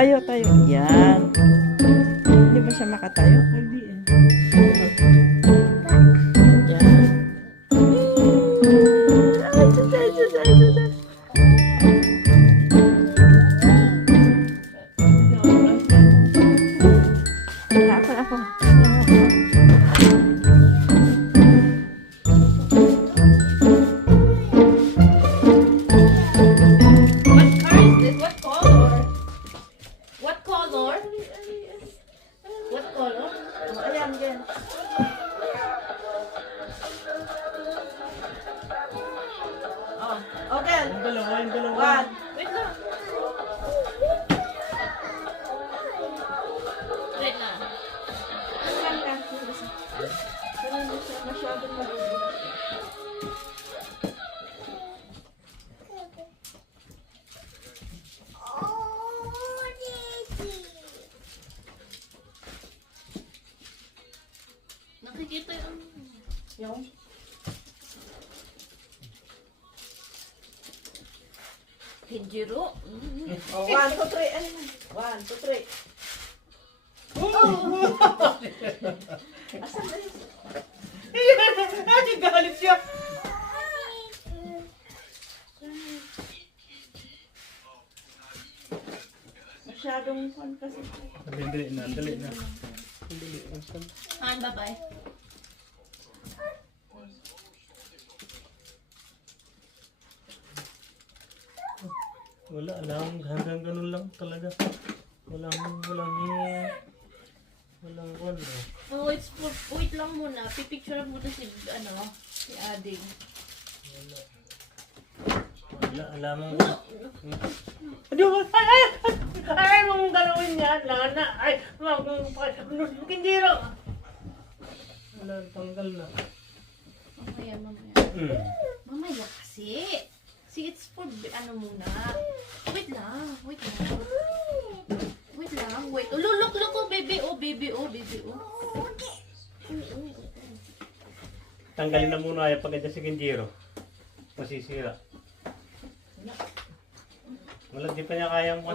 Tayo, tayo. Yan. Hindi ba siya makatayo? Hindi eh. Yan. Ay, sus, ay, sus, ay, sus, ay. Ako. What car is this? What color? What color? What color? Ayan, yan. Oh, okay. Yung dalawa, yung dalawa. One. Wait lang. Wait lang. Ayan ka. Ganun na siya masyadong malulit. Nakikita yung... Yung Hinjiro. oh, 1, 2, 3. Ano yan? 1, 2, 3. Asan na yun? Ay, galit siya. Masyadong fun kasi. Dali na, dali na. Bye-bye. Wala lang, hanggang ganun lang talaga. Walang ano. Oh, wait lang muna. Pipicture mo si Ading. Wala, alam mo. No. Ay, mong galawin yan. Lana, ay, Kinjiro. Wala, tanggal na. Mamaya, mamaya. Hmm. Mamaya kasi. See, it's for, muna. Wait lang. Wait lang. Wait. Oh, look, oh, baby. Oh, baby. Tanggalin na muna yung pagkadya si Kinjiro. Masisira. Wala, di pa niya kayang